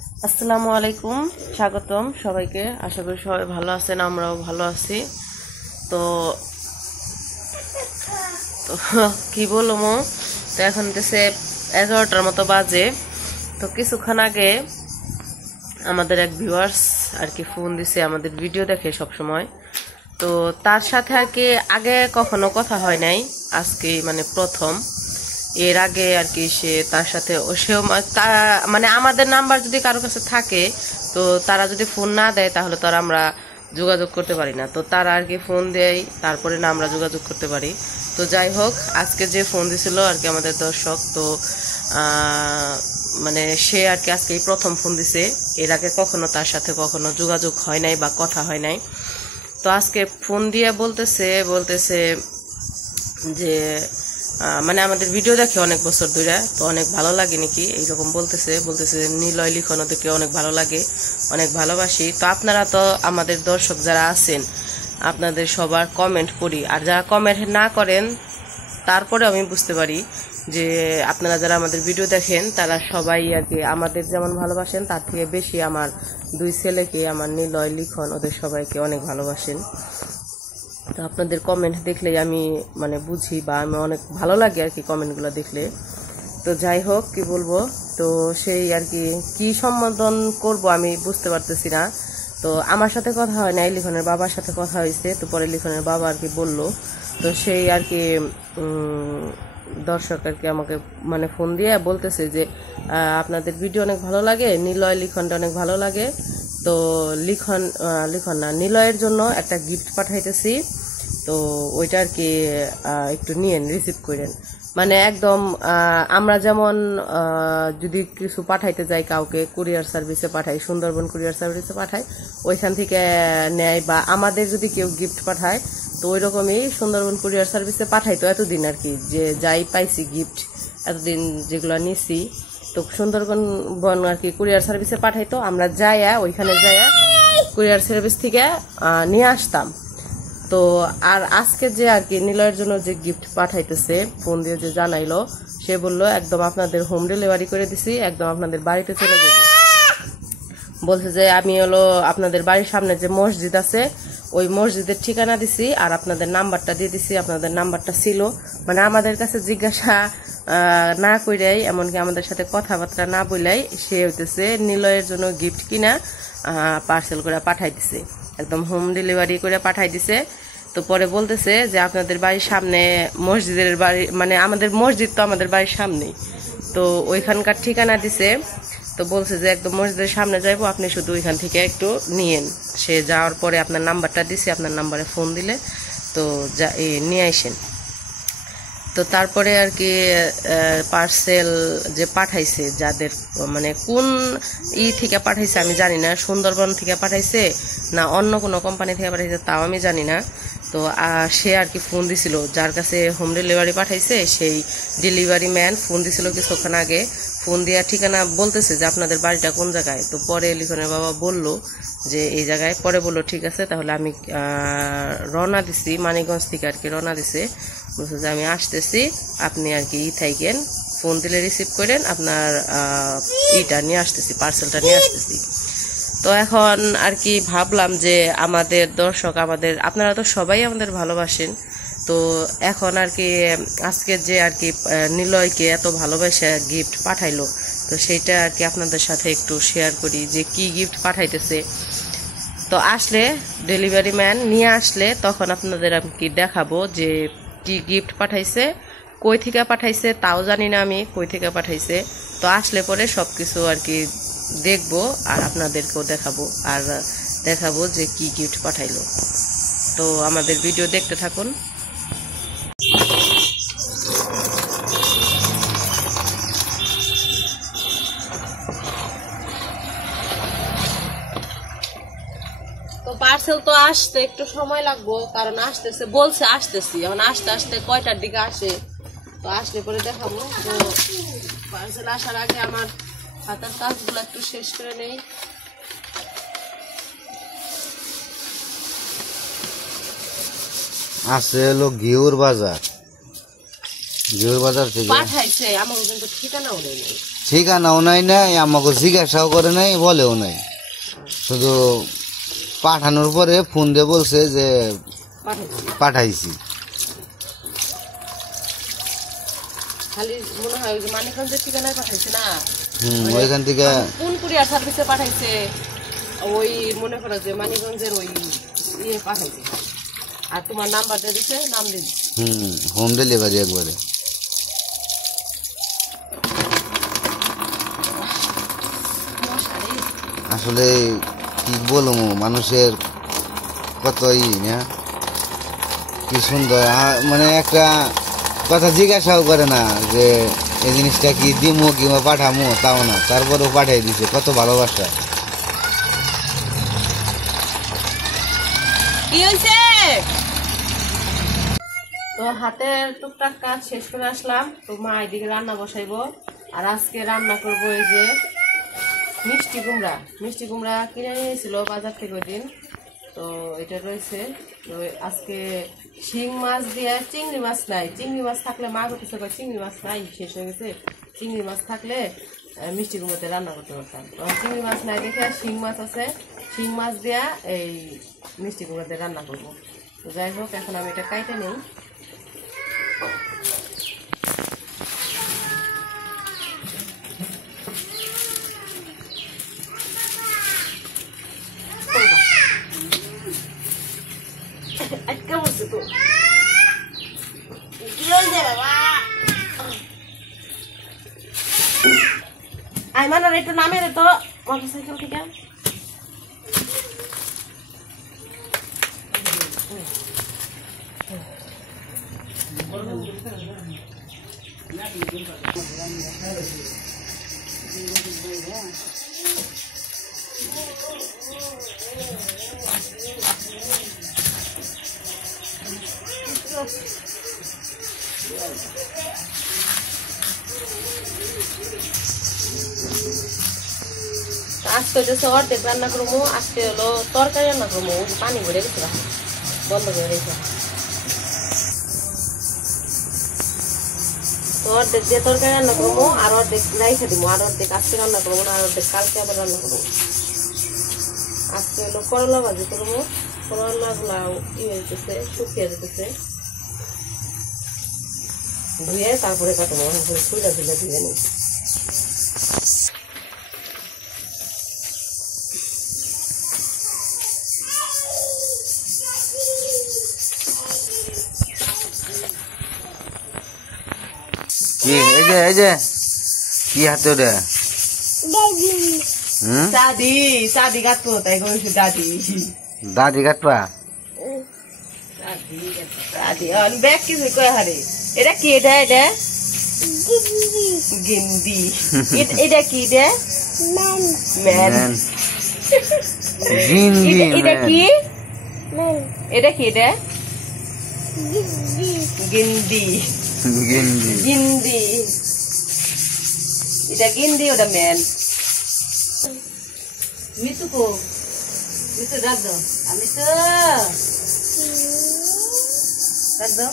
আসসালামু আলাইকুম, স্বাগতম সবাইকে। আশা করি সবাই ভালো আছেন, আমরাও ভালো আছি। তো তো কি বলবো, তো এখন দেশে 11টার মতো বাজে। তো কিছুক্ষণ আগে আমাদের এক ভিউয়ার্স আর কি ফোন দিছে, আমাদের ভিডিও দেখে সব সময়। তো তার সাথে আর কি আগে কখনো কথা হয় নাই, আজকে মানে প্রথম। এর আগে আর কি সে তার সাথে সেও মানে আমাদের নাম্বার যদি কারো কাছে থাকে, তো তারা যদি ফোন না দেয় তাহলে তো আর আমরা যোগাযোগ করতে পারি না। তো তারা আর কি ফোন দেয়, তারপরে না আমরা যোগাযোগ করতে পারি। তো যাই হোক, আজকে যে ফোন দিছিল আর কি আমাদের দর্শক, তো মানে সে আর কি আজকে প্রথম ফোন দিছে। এর আগে কখনো তার সাথে কখনো যোগাযোগ হয় নাই বা কথা হয় নাই। তো আজকে ফোন দিয়ে বলতেছে যে মানে আমাদের ভিডিও দেখে অনেক বছর ধরে, তো অনেক ভালো লাগে নাকি এইরকম বলতেছে নিলয় লিখন ওদেরকে অনেক ভালো লাগে, অনেক ভালোবাসি। তো আপনারা তো আমাদের দর্শক যারা আছেন, আপনাদের সবার কমেন্ট পড়ি, আর যারা কমেন্ট না করেন তারপরে আমি বুঝতে পারি যে আপনারা যারা আমাদের ভিডিও দেখেন তারা সবাই আর কি আমাদের যেমন ভালোবাসেন তার থেকে বেশি আমার দুই ছেলেকে, আমার নিলয় লিখন, ওদের সবাইকে অনেক ভালোবাসেন। তো আপনাদের কমেন্ট দেখলেই আমি মানে বুঝি, বা আমি অনেক ভালো লাগে আর কি কমেন্টগুলো দেখলে। তো যাই হোক, কি বলবো, তো সেই আর কি সম্বোধন করব আমি বুঝতে পারতেছি না। তো আমার সাথে কথা হয় নাই, লিখনের বাবার সাথে কথা হয়েছে। তো পরে লিখনের বাবা আর কি বললো, তো সেই আর কি দর্শক আর কি আমাকে মানে ফোন দিয়ে বলতেছে যে আপনাদের ভিডিও অনেক ভালো লাগে, নিলয় লিখনটা অনেক ভালো লাগে। তো লিখন না, নিলয়ের জন্য একটা গিফট পাঠাইতেছি, তো ওইটা আর কি একটু নিয়েন, রিসিভ করেন। মানে একদম আমরা যেমন যদি কিছু পাঠাইতে যাই কাউকে, কুরিয়ার সার্ভিসে পাঠাই, সুন্দরবন কুরিয়ার সার্ভিসে পাঠাই, ওইখান থেকে নেয়। বা আমাদের যদি কেউ গিফট পাঠায়, তো ওই রকমই সুন্দরবন কুরিয়ার সার্ভিসে পাঠাই। তো এতদিন আর কি যে যাই পাইছি গিফট, এতদিন যেগুলো নিছি, তো সুন্দরবন আর কি কুরিয়ার সার্ভিসে পাঠাইতো, আমরা যাইয়া ওইখানে যাইয়া কুরিয়ার সার্ভিস থেকে নিয়ে আসতাম। তো আর আজকে যে আর কি নিলয়ের জন্য যে গিফট পাঠাইতেছে, ফোন দিয়ে যে জানাইলো, সে বললো একদম আপনাদের হোম ডেলিভারি করে দিছি, একদম আপনাদের বাড়িতে চলে যাবো। বলছে যে আমি হলো আপনাদের বাড়ির সামনে যে মসজিদ আছে, ওই মসজিদের ঠিকানা দিছি, আর আপনাদের নাম্বারটা দিয়ে দিছি। আপনাদের নাম্বারটা ছিল, মানে আমাদের কাছে জিজ্ঞাসা না কইরাই, এমনকি আমাদের সাথে কথাবার্তা না বলাই সে হইতেছে নিলয়ের জন্য গিফট কিনা পার্সেল করে পাঠাই দিছে, একদম হোম ডেলিভারি করে পাঠাই দিছে। তো পরে বলতেছে যে আপনাদের বাড়ির সামনে মসজিদের বাড়ি, মানে আমাদের মসজিদ তো আমাদের বাড়ির সামনেই, তো ওইখানকার ঠিকানা দিছে। তো বলছে যে একদম মসজিদের সামনে যাইবো, আপনি শুধু ওইখান থেকে একটু নিয়েন। সে যাওয়ার পরে আপনার নাম্বারটা দিছে, আপনার নাম্বারে ফোন দিলে তো নিয়ে আসেন। তো তারপরে আর কি পার্সেল যে পাঠাইছে, যাদের মানে কোন থেকে পাঠাইছে আমি জানি না, সুন্দরবন থেকে পাঠাইছে না অন্য কোনো কোম্পানি থেকে পাঠাইছে তাও আমি জানি না। তো সে আর কি ফোন দিছিল, যার কাছে হোম ডেলিভারি পাঠাইছে সেই ডেলিভারি ম্যান ফোন দিছিল কিছুক্ষণ আগে। ফোন দিয়া ঠিকানা বলতেছে যে আপনাদের বাড়িটা কোন জায়গায়। তো পরে লিখনের বাবা বলল যে এই জায়গায়। পরে বললো ঠিক আছে, তাহলে আমি রওনা দিছি, মানিকগঞ্জ থেকে আর কি রওনা দিছে। বলছে যে আমি আসতেছি, আপনি আর কি থাইকেন, ফোন দিলে রিসিভ করেন, আপনার ইটা নিয়ে আসতেছি, পার্সেলটা নিয়ে আসতেছি। তো এখন আর কি ভাবলাম যে আমাদের দর্শক, আপনারা তো সবাই আমাদের ভালোবাসেন। তো এখন আর কি আজকে যে আর কি নিলয়কে এত ভালোবাসা গিফট পাঠাইলো, তো সেইটা আর কি আপনাদের সাথে একটু শেয়ার করি যে কি গিফট পাঠাইতেছে। তো আসলে ডেলিভারি ম্যান নিয়ে আসলে তখন আপনাদের আমি কি দেখাবো যে কি গিফট পাঠাইছে, কই থেকে পাঠাইছে তাও জানি না আমি, কই থেকে পাঠাইছে। তো আসলে পরে সবকিছু আর কি দেখবো, আর আপনাদেরকেও দেখাবো যে কি গিফট পাঠাইলো। তো আমাদের ভিডিও দেখতে থাকুন। তো পার্সেল তো আসতে একটু সময় লাগবো, কারণ আসতেছে বলছে, আসতেছি এখন, আস্তে আস্তে কয়টার দিকে আসে, তো আসলে পরে দেখাবো। তো পার্সেল আসার আগে আমার হাতের কাজগুলো একটু শেষ করে নেই। আছে হলো ঘিউর বাজার থেকে পাঠাইছে, আমার কিন্তু ঠিকানাও নেই। ঠিকানাও নাই নাই, আমাকে জিজ্ঞাসাও করে নাই, বলেও নাই। শুধু পাঠানোর পরে ফোন দিয়ে বলছে যে পাঠাইছি। খালি মনে হয় যে মানিকগঞ্জের ঠিকানায় পাঠাইছে না, ওইখান থেকে কোন কুরিয়ার সার্ভিসে পাঠাইছে, ওই মনে করো যে মানিকগঞ্জের ওই ইয়ে পাঠাইছে, আর তোমার নাম্বারটা দিছে, নাম দিন। হোম ডেলিভারি একবারে। আসলে কি বলবো, মানুষের কত না, কি সুন্দর, মানে একটা কথা জিজ্ঞাসাও করে না যে এই জিনিসটা কি দিমো কিংবা পাঠামো, তাও না, তারপরেও পাঠিয়ে দিছে। কত ভালোবাসা। কি হয়েছে? তো হাতের টুকটাক কাজ শেষ করে আসলাম। তো মা এদিকে রান্না বসাইবো, আর আজকে রান্না করবো এই যে মিষ্টি কুমড়া। মিষ্টি কুমড়া কিনে নিয়েছিল বাজার থেকে ওই দিন, তো এটা রয়েছে। তো আজকে শিং মাছ দিয়ে, চিংড়ি মাছ নাই, চিংড়ি মাছ থাকলে মা করতেছে, চিংড়ি মাছ নাই, শেষ হয়ে গেছে, চিংড়ি মাছ থাকলে মিষ্টি কুমড়োতে রান্না করতে পারতাম। চিংড়ি মাছ নাই দেখে শিং মাছ আছে, শিং মাছ দিয়া এই মিষ্টি কুমড়োতে রান্না করবো। তো যাই হোক, এখন আমি এটা কাইটে নেই। আটকা বলছে তো, আইমান আর একটু নামে রে তো মোটরসাইকেল থেকে। আজকে হচ্ছে অর্ধেক রান্না করবো, আজকে হলো তরকারি রান্না করবো, পানি ভরে গেছে বন্ধ করে রেখে। তো অর্ধেক দিয়ে তরকারি রান্না করবো, আর অর্ধেক রাইখে দিব, আর অর্ধেক আজকে রান্না করবো না, আর অর্ধেক কালকে আবার রান্না করবো। আজকে হলো করলা ভাজি করবো, করলা গুলা ই হইতেছে, শুকিয়ে যেতেছে, ধুয়ে তারপরে কাটবো, ফুলা ফুলা ধুয়ে নিই। এই যে কি হাতে ওটা? দাদি দাদি কাটবো, তাই কইছি দাদি দাদি কাটবা। দাদি ব্যাগ কিছু কয় হারে, এটা কি? এটা এটা গিন্দি। এটা কি? এটা ম্যান। এটা কি? এটা কি? এটা গিন্দি। গিন্দি, এটা গিন্দি, ওটা ম্যান। মিতু কো, মিতু ডাক দাও, আমি তো ডাক দাও।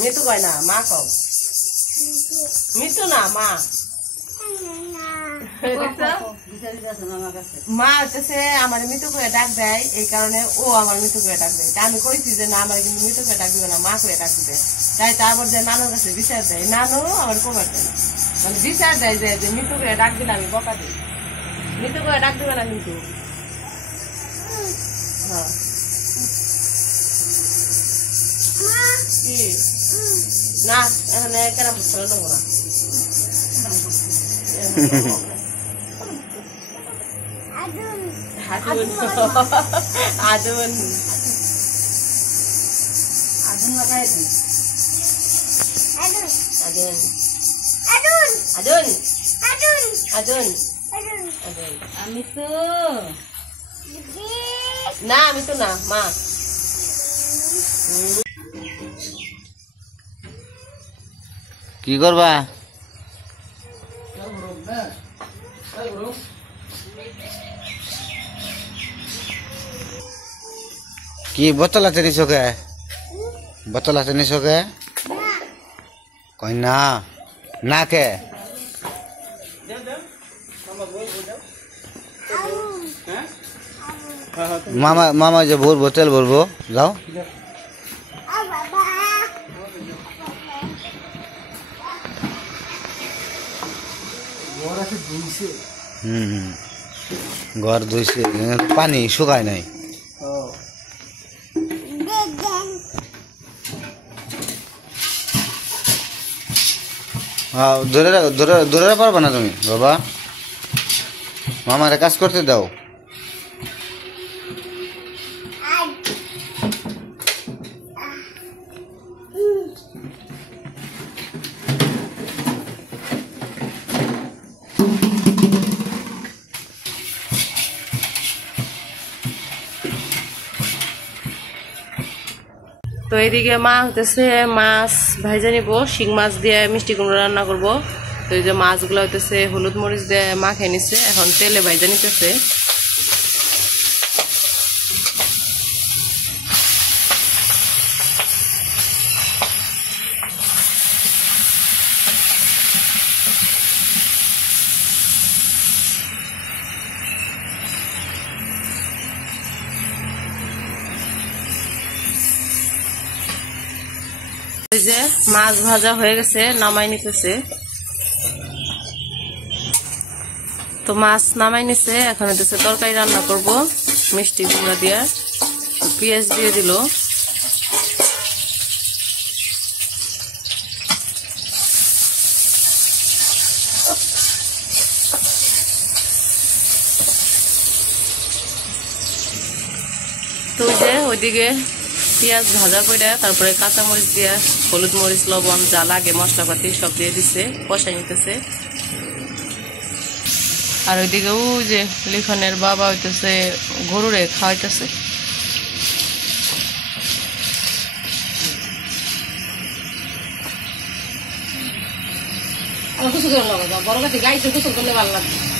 মিতু কয় না, মা কও। মিতু না, মা। মা হচ্ছে আমার মৃত্যু করে ডাক দেয়, এই কারণে ও আমার মৃত্যু করে ডাক দেয়। আমি কইছি যে না, আমার কিন্তু মৃত্যু করে ডাক দিবে না, মা করে ডাক দিবে। তাই তারপর যে নানুর কাছে বিচার দেয়, নানু আমার কমার দেয় না, মানে বিচার দেয় যে মৃত্যু করে ডাক দিলে আমি বকা দিই, মৃত্যু করে ডাক দিবে না কিন্তু। হ্যাঁ না, এখানে কেরাম ভালো লাগবো না। আদুন আদুন লাগাই দিন। আদুন আদুন আদুন আদুন আদুন। আমি তো না, আমি তো না, মা। কি করবা? কি বোতল আছে নিছকে? বোতল আছে নিছকে? কই না, না কে মামা মামা যে ভরবো তেল ভরবো যাও ঘর ধুইছে পানি শুকায় নাই ধরে ধরে পারবা না তুমি বাবা মামারে কাজ করতে দাও তো এইদিকে মা হইতেছে মাছ ভাইজা নিব শিং মাছ দিয়ে মিষ্টি কুমড়ো রান্না করব তো এই যে মাছগুলো হইতেছে হলুদ মরিচ দিয়ে মাখিয়ে নিচ্ছে এখন তেলে ভাইজা নিতেছে যে মাছ ভাজা হয়ে গেছে নামাই নিতেছে তো মাছ নামাই নিছে এখন হইতেছে তরকারি রান্না করব মিষ্টি কুমড়া দিয়ে পেঁয়াজ দিয়ে দিল তো যে ওইদিকে পেঁয়াজ ভাজা করে তারপরে কাঁচা মরিচ দিয়ে হলুদ মরিচ লবণ যা লাগে মশলাপাতি সব দিয়ে দিছে কষাই নিতেছে আর ওইদিকে ও যে লিখনের বাবা হইতেছে গরুরে খাওয়াইতেছে বড় গাছে গাইতে গোসল করলে ভালো লাগবে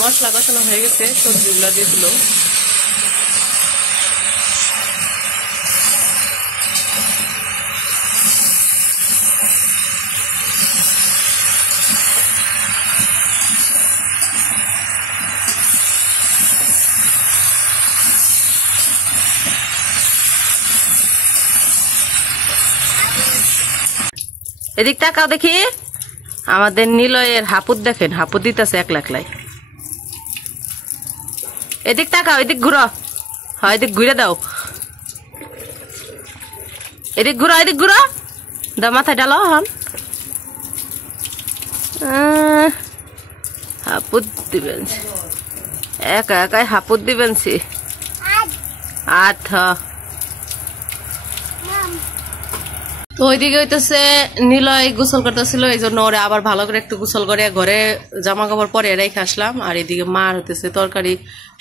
মশলা কষানো হয়ে গেছে সবজিগুলো দিয়ে দিল এদিক তাকাও দেখি আমাদের নিলয়ের হাপুত দেখেন হাপুত দিতেছে এক লাখ লাই এদিক তাকাও এদিক ঘুরো হ্যাঁ এদিক ঘুরে দাও এদিক ঘুরো দাও মাথায় ডালো হন হাপুত দিবেন একা একাই হাপুত দিবেন আচ্ছা তো ওইদিকে হইতেছে নিলয় গোসল করতেছিল এই জন্য ওরা আবার ভালো করে একটু গোসল করে ঘরে জামা কাপড় পরে রেখে আসলাম আর এদিকে মার হইতেছে তরকারি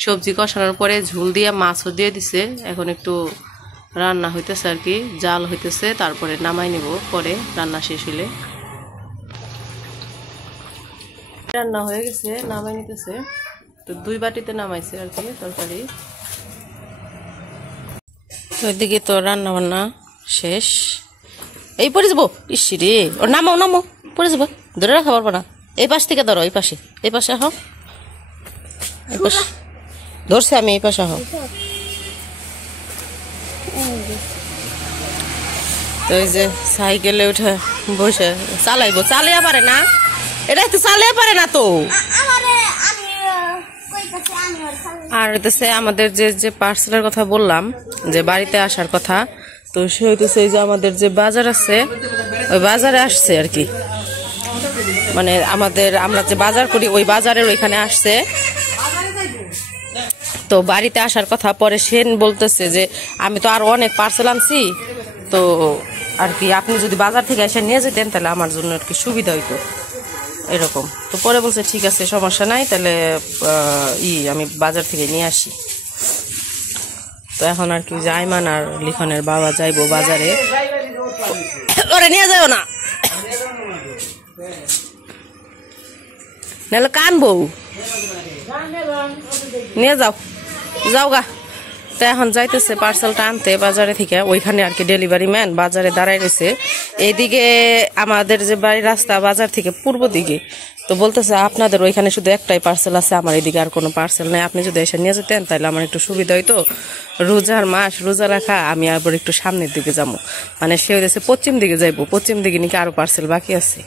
সবজি কষানোর পরে ঝুল দিয়ে মাছও দিয়ে দিছে এখন একটু রান্না হইতেছে আর কি জাল হইতেছে তারপরে নামাই নিব পরে রান্না শেষ হইলে রান্না হয়ে গেছে নামাই নিতেছে তো 2 বাটিতে নামাইছে আর কি তরকারি ওইদিকে তো রান্না বান্না শেষ এই পড়ে যাবো ইসি রে ওর নামো পড়ে যাবো ধরে রাখা পারবো না এই পাশ থেকে ধরো এই পাশে আহ ধরছে আমি এই পাশে আহ তো এই যে সাইকেলে উঠে বসে চালিয়ে পারে না এটা তো চালিয়ে পারে না তো আর হইতেছে আমাদের যে পার্সেলের কথা বললাম যে বাড়িতে আসার কথা তো সে হইতেছে এই যে আমাদের যে বাজার আছে ওই বাজারে আসছে আর কি মানে আমরা যে বাজার করি ওই বাজারের ওইখানে আসছে তো বাড়িতে আসার কথা পরে সে বলতেছে যে আমি তো আরো অনেক পার্সেল আনছি তো আর কি আপনি যদি বাজার থেকে এসে নিয়ে যেতেন তাহলে আমার জন্য আর কি সুবিধা হইতো এরকম তো পরে বলছে ঠিক আছে সমস্যা নাই তাহলে আমি বাজার থেকে নিয়ে আসি তো এখন আর কি জাইমান আর লিখনের বাবা যাইবো বাজারে ওরে নিয়ে যাও না নাহলে কানবো নিয়ে যাও গা তো এখন যাইতেছে পার্সেলটা আনতে বাজারে থেকে, ওইখানে আর কি ডেলিভারি ম্যান বাজারে দাঁড়ায় রয়েছে। এইদিকে আমাদের যে বাড়ির রাস্তা বাজার থেকে পূর্ব দিকে, তো বলতেছে আপনাদের ওইখানে শুধু একটাই পার্সেল আছে, আমার এদিকে আর কোনো পার্সেল নেই, আপনি যদি এসে নিয়ে যেতেন তাহলে আমার একটু সুবিধা হইতো। রোজার মাস, রোজা রাখা, আমি আবার একটু সামনের দিকে যাবো, মানে সে হইতেছে পশ্চিম দিকে যাইবো, পশ্চিম দিকে নাকি আরো পার্সেল বাকি আছে।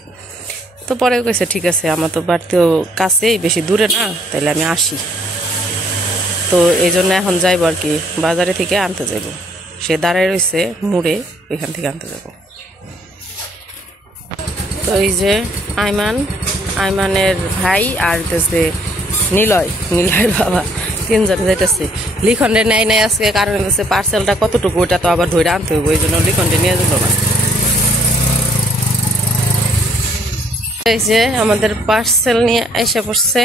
তো পরে কইছে ঠিক আছে, আমার তো বাড়িতেও কাছেই, বেশি দূরে না, তাহলে আমি আসি। তো এই জন্য এখন যাইবো আর কি, বাজারে থেকে আনতে যাইব। সে দাঁড়ায় রয়েছে মুড়ে, ওইখান থেকে আনতে যাব। তো এই যে আইমানের ভাই আর হচ্ছে নিলয়ের বাবা, তিনজন যাইতেছে। লিখনরে নেয় নাই আজকে, কারণ হচ্ছে পার্সেলটা কতটুকু ওইটা তো আবার ধরে আনতে হবে, ওই জন্য লিখনরে নিয়ে যেত না। এই যে আমাদের পার্সেল নিয়ে এসে পড়ছে।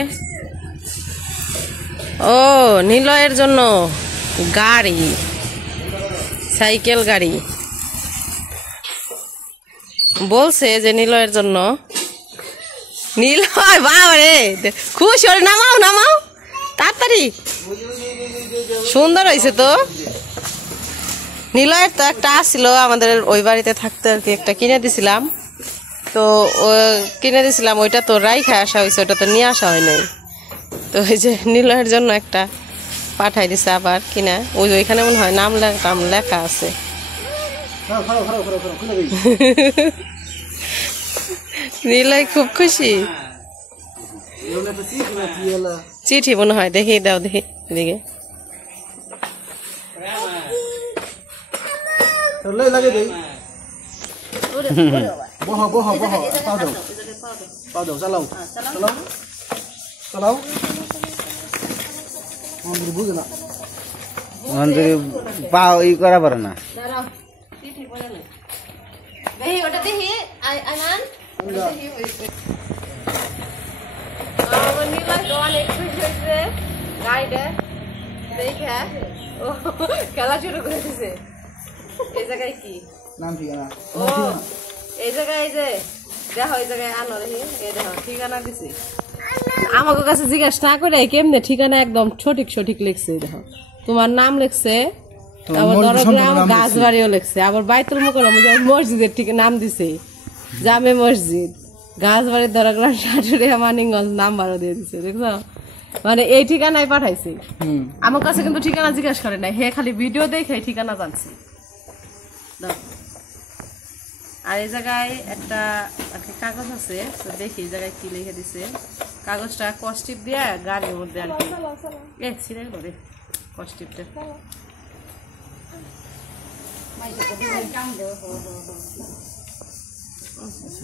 ও নিলয়ের জন্য গাড়ি, সাইকেল গাড়ি বলছে যে নিলয়ের জন্য। নিলয় বাবারে খুশি হল, নামাও তাড়াতাড়ি, সুন্দর হয়েছে তো। নিলয়ের তো একটা আসছিল আমাদের ওই বাড়িতে থাকতে আর কি, একটা কিনে দিছিলাম, তো কিনে দিছিলাম, ওইটা তো রাইখা আসা হয়েছে, ওটা তো নিয়ে আসা হয় নাই। তো ওই যে নিলয়ের জন্য একটা পাঠাই দিছে আবার কিনা, ওইখানে মনে হয় নাম লেখা আছে। নিলয় খুব খুশি, চিঠি মনে হয়, দেখি দাও, দেখি এদিকে। পাও ই করা পারে না। খেলা শুরু করে দিছে। এই জায়গায় কি নাম ঠিকানা? ও এই জায়গায়, এই যে দেখো, এই জায়গায় আনো, দেখি এই দেখো ঠিকানা দিছে। আমাকে কাছে জিজ্ঞাসা না করে কেমনে ঠিকানা একদম সঠিক লিখছে। দেখো তোমার নাম লিখছে, আবার দরগ্রাম গাছবাড়িও লিখছে, আবার বাইতুল মোকাররম মসজিদের ঠিক নাম দিছে, জামে মসজিদ গাছবাড়ির দরগ্রাম সাটুরিয়া মানিকগঞ্জ নাম্বারও দিয়ে দিছে। দেখছো, মানে এই ঠিকানায় পাঠাইছে। আমার কাছে কিন্তু ঠিকানা জিজ্ঞাসা করে নাই, হে খালি ভিডিও দেখে ঠিকানা জানছে। আর এই জায়গায় একটা কাগজ আছে, তো দেখি এই জায়গায় কি লিখে দিছে। কাগজটা কস্টিপ দিয়ে গাড়ির মধ্যে আর কি ছিঁড়ে করে কস্টিপটা।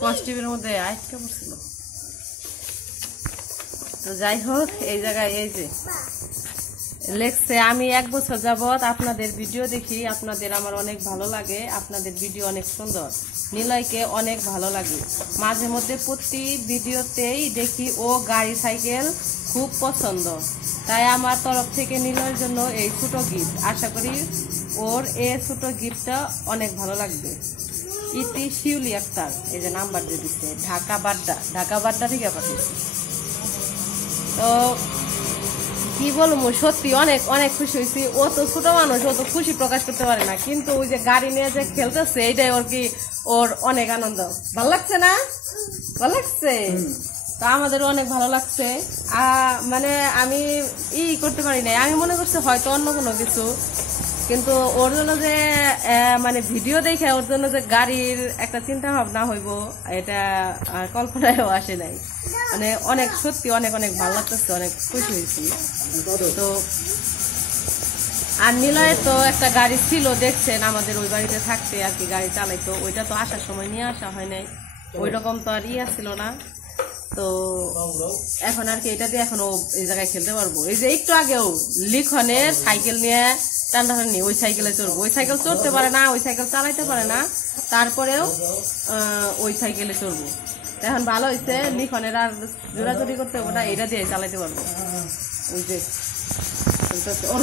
কস্টিপের মধ্যে আটকে পড়ছিল। তো যাই হোক, এই জায়গায় এই যে লেখছে, আমি 1 বছর যাবত আপনাদের ভিডিও দেখি, আপনাদের আমার অনেক ভালো লাগে, আপনাদের ভিডিও অনেক সুন্দর, নিলয়কে অনেক ভালো লাগে, মাঝে মধ্যে প্রতি ভিডিওতেই দেখি ও গাড়ি সাইকেল খুব পছন্দ, তাই আমার তরফ থেকে নিলয়ের জন্য এই ছোট গিফট, আশা করি ওর এই ছোট গিফটটা অনেক ভালো লাগবে। ইতি শিউলি আক্তার, এই যে নাম্বার দিয়ে দিচ্ছে, ঢাকা বাড্ডা থেকে পাঠিয়েছে। তো কি বলবো, সত্যি অনেক অনেক খুশি হয়েছি। ও তো ছোট মানুষ, ও তো খুশি প্রকাশ করতে পারে না, কিন্তু ওই যে গাড়ি নিয়ে যে খেলতেছে, এইটাই ওর অনেক আনন্দ। ভালো লাগছে না? ভালো লাগছে তো আমাদেরও অনেক ভালো লাগছে। মানে আমি করতে পারি নাই, আমি মনে করছি হয়তো অন্য কোনো কিছু, কিন্তু ওর জন্য যে মানে ভিডিও দেখে ওর জন্য যে গাড়ির একটা চিন্তা ভাবনা হইব, এটা কল্পনায়ও আসে নাই। মানে অনেক সত্যি অনেক অনেক ভালো লাগতেছে, অনেক খুশি হয়েছি। তো আর নিলয়ের তো একটা গাড়ি ছিল, দেখছেন আমাদের ওই বাড়িতে থাকতে আর কি গাড়ি চালাইতো, ওইটা তো আসার সময় নিয়ে আসা হয় নাই, ওই রকম তো আর ছিল না। তো এখন আর কি এটা দিয়ে এখন ও এই জায়গায় খেলতে পারবো। এই যে একটু আগেও লিখনের সাইকেল নিয়ে টানাটানি, ওই সাইকেলে চড়বো, ওই সাইকেল চড়তে পারে না, ওই সাইকেল চালাইতে পারে না, তারপরেও ওই সাইকেলে চড়বো। এখন ভালো হয়েছে, লিখনের আর জোড়াজোড়ি করতে হবে না, এটা দিয়ে চালাইতে পারবো। ওই যে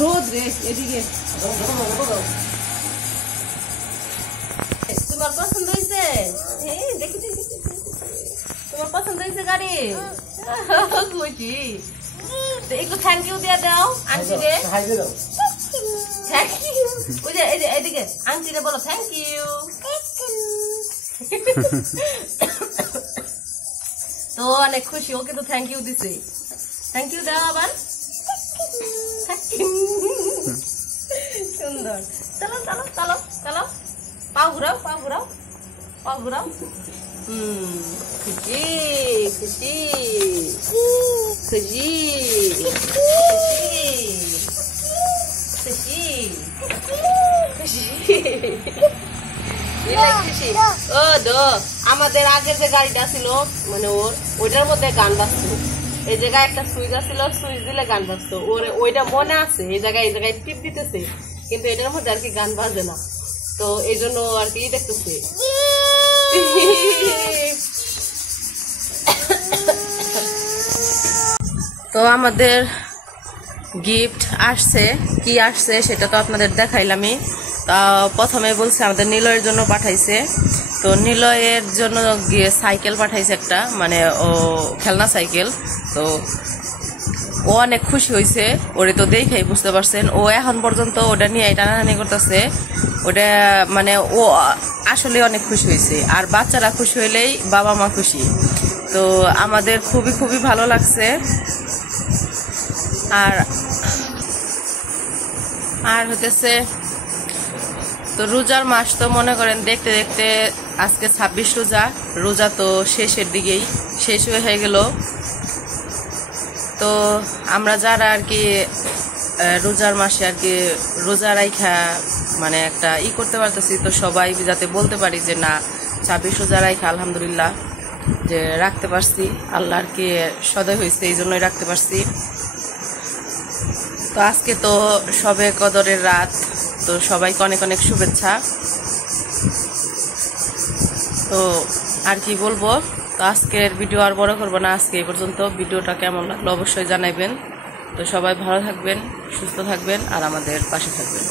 রোদ রে, এদিকে তোমার পছন্দ হয়েছে? দেখি তোমার পছন্দ হয়েছে গাড়ি? খুশি, একটু থ্যাংক ইউ দিয়ে দাও আন্টি রে। ওই যে এদিকে আন্টিরে বলো থ্যাংক ইউ। তো অনেক খুশি, ওকে তো থ্যাংক ইউ দিছে। থ্যাংক ইউ দাও আবার। সুন্দর। চলো চলো চলো চলো, পাও ঘুরাও পাও ঘুরাও পাও ঘুরাও। খুশি খুশি খুশি খুশি খুশি। ও দো আমাদের আগে যে গাড়িটা ছিল মানে ওইটার মধ্যে গান বাজতো, এই জায়গায় একটা সুইচ আছিল, সুইচ দিলে গান বাজতো। ওইটা মনে আছে, এই জায়গায় টিপ দিতেছে, কিন্তু এটার মধ্যে আর কি গান বাজে না। তো এই জন্য আর কি দেখতেছে। তো আমাদের গিফট আসছে, কি আসছে সেটা তো আপনাদের দেখাইলামই। তা প্রথমে বলছে আমাদের নিলয়ের জন্য পাঠাইছে। তো নিলয়ের জন্য গিয়ে সাইকেল পাঠাইছে একটা, মানে ও খেলনা সাইকেল। তো ও অনেক খুশি হয়েছে, ওরে তো দেখেই বুঝতে পারছেন। ও এখন পর্যন্ত ওটা নিয়ে টানাটানি করতেছে, ওটা মানে ও আসলে অনেক খুশি হয়েছে। আর বাচ্চারা খুশি হইলেই বাবা মা খুশি। তো আমাদের খুবই খুবই ভালো লাগছে। আর হতেছে তো রোজার মাস, তো মনে করেন দেখতে দেখতে আজকে 26 রোজা। রোজা তো শেষের দিকেই শেষ হয়ে গেল। তো আমরা যারা আর কি রোজার মাসে আর কি রোজা রাইখা মানে একটা করতে পারতেছি, তো সবাই যাতে বলতে পারি যে না 26 রোজা রাইখা আলহামদুলিল্লাহ যে রাখতে পারছি, আল্লাহ আর কি সদয় হয়েছে, এই জন্যই রাখতে পারছি। তো আজকে তো সবে কদরের রাত, তো সবাইকে অনেক অনেক শুভেচ্ছা। তো আর কি বলবো, তো আজকের ভিডিও আর বড় করবো না, আজকে এই পর্যন্ত। ভিডিওটা কেমন লাগলো অবশ্যই জানাইবেন। তো সবাই ভালো থাকবেন, সুস্থ থাকবেন আর আমাদের পাশে থাকবেন।